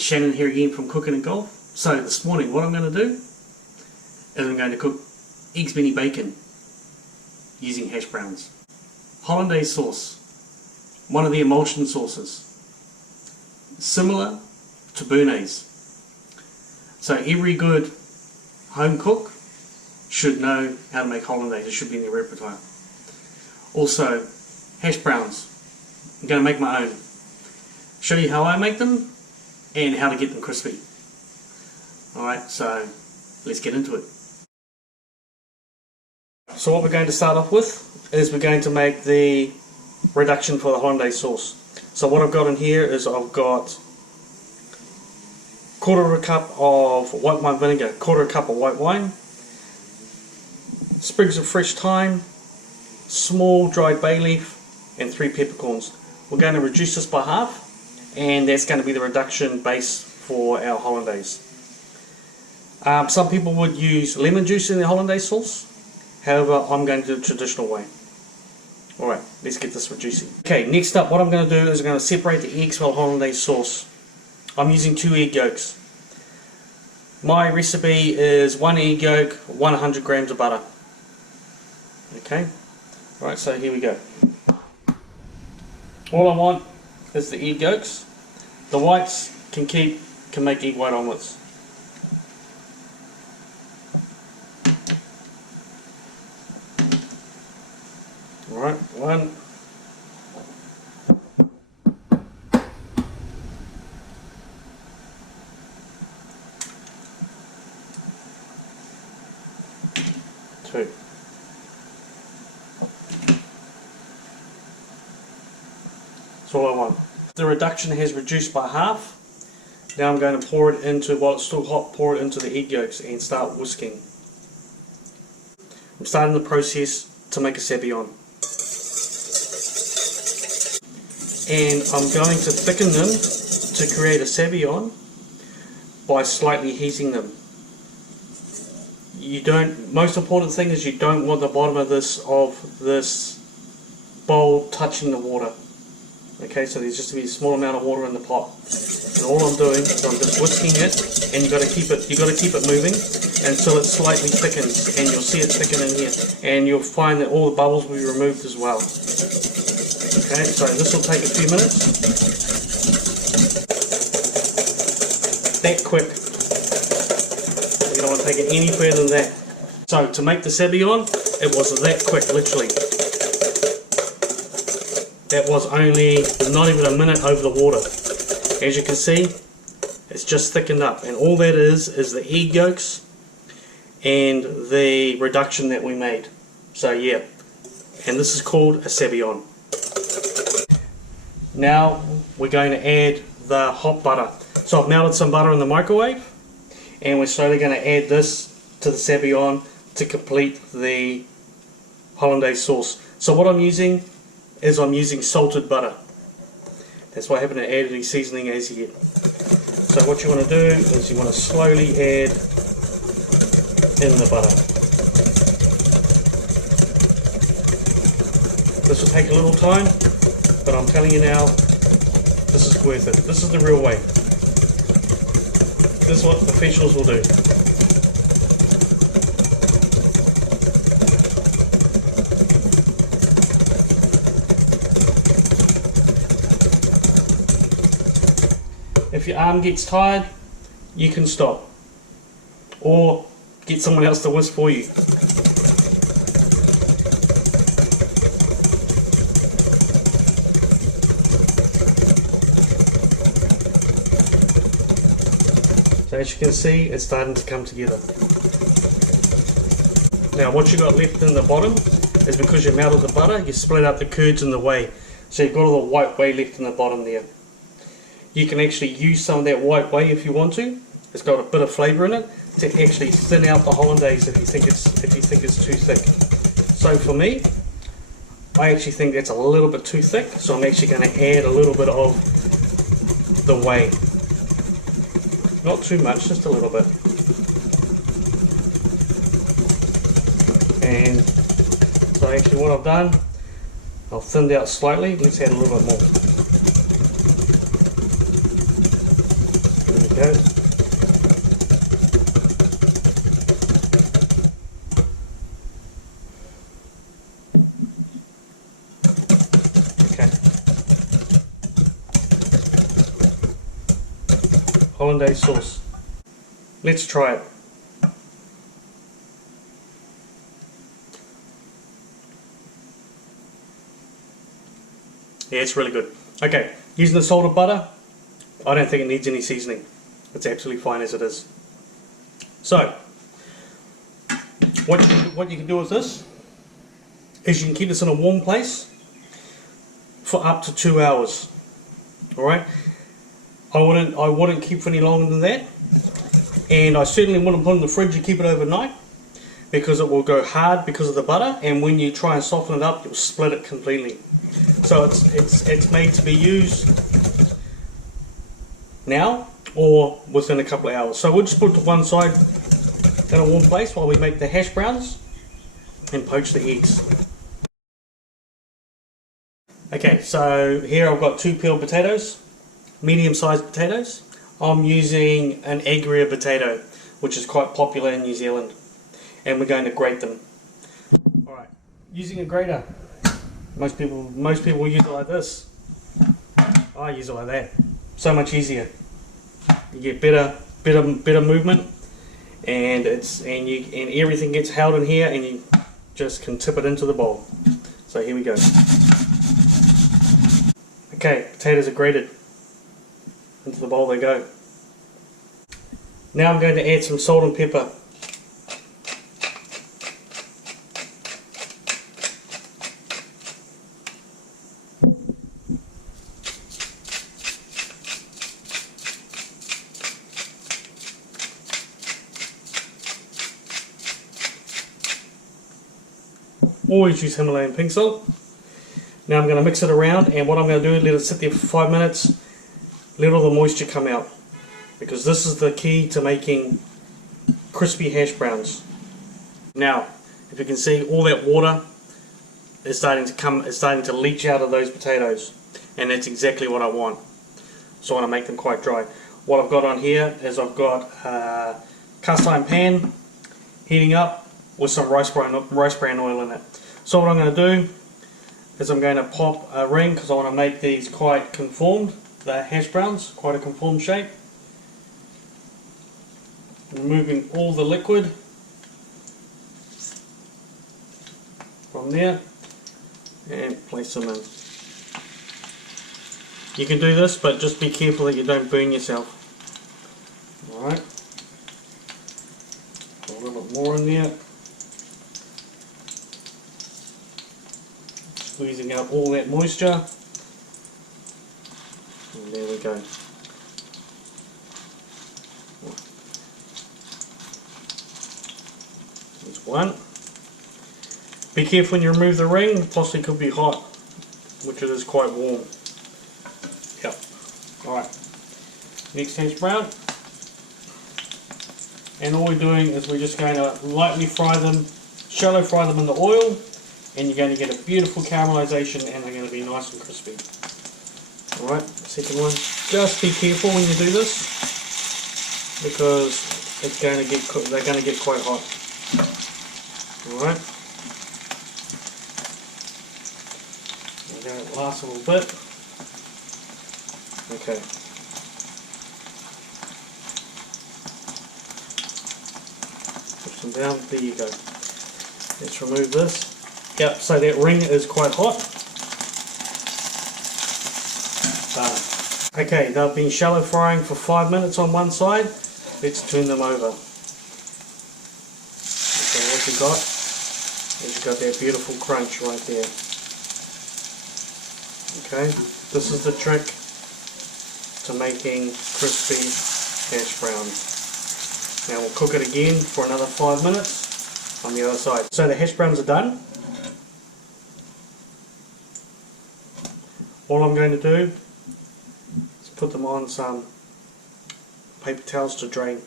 It's Shannon here again from Cooking and Golf. So this morning what I'm going to do is I'm going to cook eggs Benny bacon using hash browns. Hollandaise sauce, one of the emulsion sauces, similar to béarnaise. So every good home cook should know how to make hollandaise. It should be in their repertoire. Also hash browns. I'm going to make my own. Show you how I make them and how to get them crispy. Alright, so let's get into it. So what we're going to start off with is we're going to make the reduction for the hollandaise sauce. So what I've got in here is I've got quarter of a cup of white wine vinegar, quarter of a cup of white wine, sprigs of fresh thyme, small dried bay leaf, and 3 peppercorns. We're going to reduce this by half, and that's going to be the reduction base for our hollandaise. Some people would use lemon juice in their hollandaise sauce. However, I'm going to do the traditional way. Alright, let's get this reducing. Okay, next up what I'm going to do is I'm going to separate the eggs from the hollandaise sauce. I'm using 2 egg yolks. My recipe is 1 egg yolk, 100 grams of butter. Okay, alright, so here we go. All I want is the egg yolks. The whites can make egg white omelets. Alright, 1. 2. That's all I want. The reduction has reduced by half. Now I'm going to pour it into, while it's still hot, pour it into the egg yolks and start whisking. I'm starting the process to make a sabayon. And I'm going to thicken them to create a sabayon by slightly heating them. Most important thing is you don't want the bottom of this bowl touching the water. Okay, so there's just to be a small amount of water in the pot. And all I'm doing is I'm just whisking it, and you've got to keep it moving until it slightly thickens, and you'll see it thicken in here. And you'll find that all the bubbles will be removed as well. Okay, so this will take a few minutes. That quick. You don't want to take it any further than that. So to make the sabayon, it was that quick, literally. That was only not even a minute over the water. As you can see, it's just thickened up, and all that is the egg yolks and the reduction that we made. So yeah, and this is called a sabayon. Now we're going to add the hot butter. So I've melted some butter in the microwave, and we're slowly going to add this to the sabayon to complete the hollandaise sauce. So what I'm using is salted butter. That's why I haven't added any seasoning as yet. So what you want to do is you want to slowly add in the butter. This will take a little time, but I'm telling you now, this is worth it. This is the real way. This is what professionals will do. If your arm gets tired, you can stop, or get someone else to whisk for you. So as you can see, it's starting to come together. Now what you got left in the bottom is because you melted the butter, you split up the curds in the whey. So you've got all the white whey left in the bottom there. You can actually use some of that white whey if you want to. It's got a bit of flavour in it to actually thin out the hollandaise if you think it's too thick. So for me, I actually think that's a little bit too thick, so I'm actually going to add a little bit of the whey. Not too much, just a little bit. And so actually what I've done, I've thinned out slightly. Let's add a little bit more. go. Okay. Hollandaise sauce. Let's try it. Yeah, it's really good. Okay, using the salted butter, I don't think it needs any seasoning. It's absolutely fine as it is. So, what you can do with this is you can keep this in a warm place for up to 2 hours. All right. I wouldn't keep for any longer than that, and I certainly wouldn't put it in the fridge and keep it overnight because it will go hard because of the butter, and when you try and soften it up, you'll split it completely. So it's made to be used now or within a couple of hours. So we'll just put it to one side in a warm place while we make the hash browns and poach the eggs. Okay, so here I've got 2 peeled potatoes, medium-sized potatoes. I'm using an egg rear potato, which is quite popular in New Zealand, and we're going to grate them. All right, using a grater. Most people use it like this. I use it like that. So much easier. You get better movement, and everything gets held in here, and you just can tip it into the bowl. So here we go. Okay, potatoes are grated. Into the bowl they go. Now I'm going to add some salt and pepper. Always use Himalayan pink salt. Now I'm going to mix it around, and what I'm going to do is let it sit there for 5 minutes, let all the moisture come out, because this is the key to making crispy hash browns. Now, if you can see, all that water is starting to leach out of those potatoes, and that's exactly what I want. So I want to make them quite dry. What I've got on here is I've got a cast iron pan heating up with some rice bran oil in it. So what I'm going to do is I'm going to pop a ring, because I want to make these quite conformed, the hash browns, quite a conformed shape. Removing all the liquid from there and place them in. You can do this, but just be careful that you don't burn yourself. Alright, a little bit more in there. Squeezing out all that moisture. And there we go. There's one. Be careful when you remove the ring, possibly could be hot, which it is quite warm. Yep. Alright. Next hash brown. And all we're doing is we're just going to lightly fry them, shallow fry them in the oil, and you're going to get a beautiful caramelization, and they're going to be nice and crispy. Alright, second one. Just be careful when you do this, because they're going to get quite hot. Alright. We're going to last a little bit. Okay. Push them down. There you go. Let's remove this. Yep, so that ring is quite hot. Okay, they've been shallow frying for 5 minutes on one side. Let's turn them over. Okay, what you got is you've got that beautiful crunch right there. Okay, this is the trick to making crispy hash browns. Now we'll cook it again for another 5 minutes on the other side. So the hash browns are done. All I'm going to do is put them on some paper towels to drain.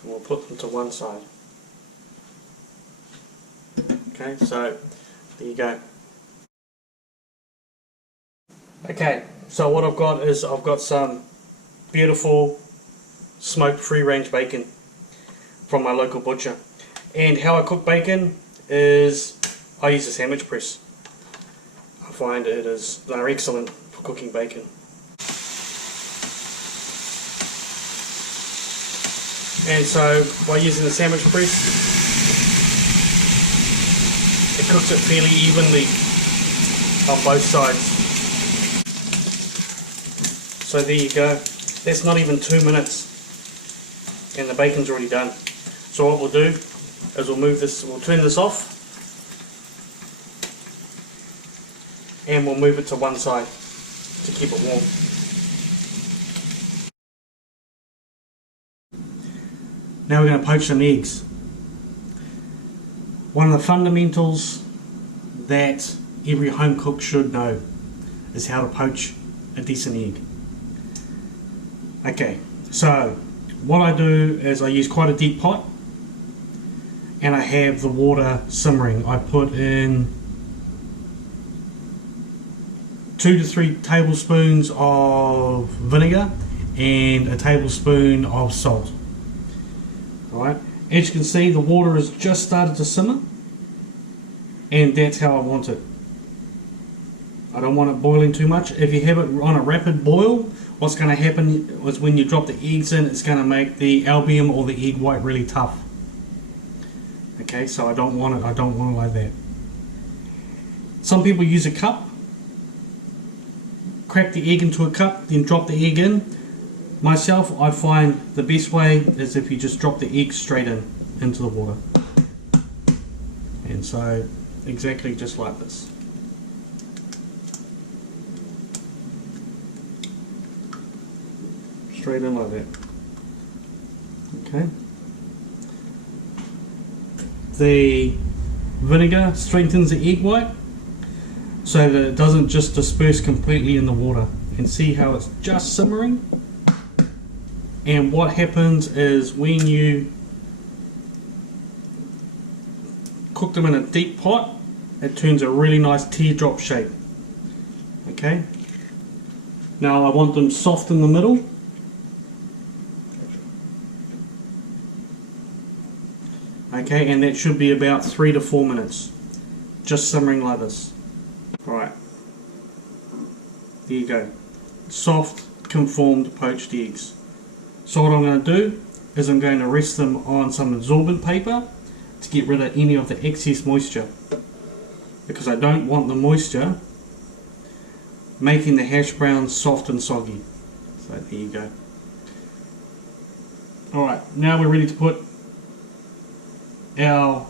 And we'll put them to one side. Okay, so there you go. Okay, So what I've got is I've got some beautiful smoked free range bacon from my local butcher. And how I cook bacon is I use a sandwich press. I find they're excellent for cooking bacon. And so by using the sandwich press, it cooks it fairly evenly on both sides. So there you go. That's not even 2 minutes and the bacon's already done. So what we'll do is we'll turn this off and we'll move it to one side to keep it warm. Now we're going to poach some eggs. One of the fundamentals that every home cook should know is how to poach a decent egg. Okay, so what I do is I use quite a deep pot and I have the water simmering. I put in 2 to 3 tablespoons of vinegar and a tablespoon of salt. Alright, as you can see, the water has just started to simmer, and that's how I want it. I don't want it boiling too much. If you have it on a rapid boil, what's going to happen is when you drop the eggs in, it's going to make the albumin or the egg white really tough. Okay, so I don't want it like that. Some people use a cup, crack the egg into a cup, then drop the egg in. Myself, I find the best way is if you just drop the egg straight into the water. And so, exactly just like this. Straight in like that. Okay. The vinegar strengthens the egg white so that it doesn't just disperse completely in the water. And see how it's just simmering? And what happens is when you cook them in a deep pot, it turns a really nice teardrop shape. Okay. Now I want them soft in the middle. Okay, and that should be about 3 to 4 minutes, just simmering like this. Alright, there you go, soft conformed poached eggs. So what I'm going to do is I'm going to rest them on some absorbent paper to get rid of any of the excess moisture, because I don't want the moisture making the hash browns soft and soggy. So there you go. Alright, now we're ready to put our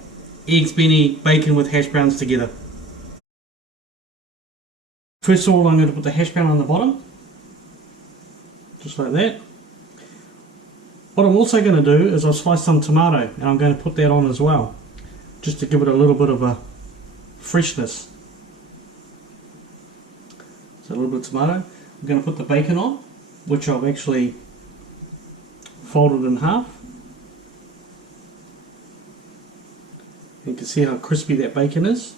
eggs, Benny, bacon with hash browns together. First of all, I'm going to put the hash brown on the bottom, just like that. What I'm also going to do is I'll slice some tomato and I'm going to put that on as well, just to give it a little bit of a freshness. So a little bit of tomato. I'm going to put the bacon on, which I've actually folded in half. You can see how crispy that bacon is.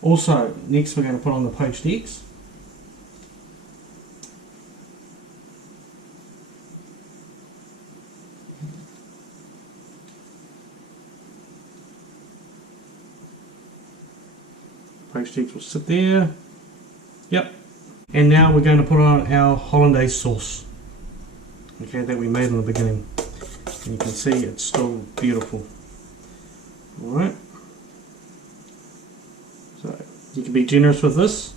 Also, next we're going to put on the poached eggs. Poached eggs will sit there. Yep. And now we're going to put on our hollandaise sauce. Okay, that we made in the beginning. And you can see it's still beautiful. Alright. So you can be generous with this.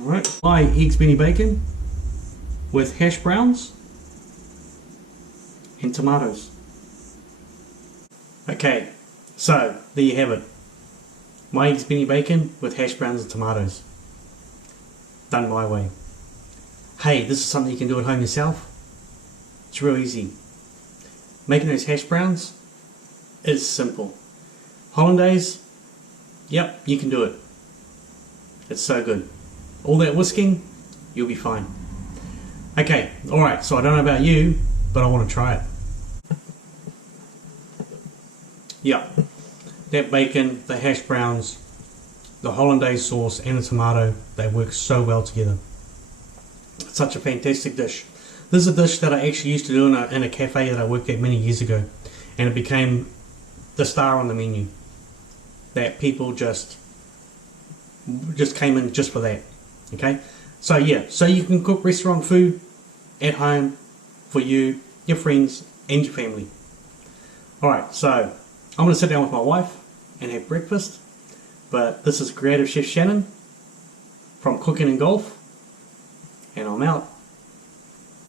Alright. My eggs, Benny bacon with hash browns and tomatoes. Okay, so there you have it. My eggs, Benny bacon with hash browns and tomatoes. Done my way. Hey, this is something you can do at home yourself. It's real easy. Making those hash browns is simple. Hollandaise, yep, you can do it. It's so good. All that whisking, you'll be fine. Okay, alright, so I don't know about you, but I want to try it. Yeah, that bacon, the hash browns, the hollandaise sauce and the tomato, they work so well together. It's such a fantastic dish. This is a dish that I actually used to do in a cafe that I worked at many years ago, and it became the star on the menu. That people just came in just for that. Okay, so yeah, so you can cook restaurant food at home for you, your friends, and your family. Alright, so I'm going to sit down with my wife and have breakfast. But this is Creative Chef Shannon from Cooking and Golf, and I'm out.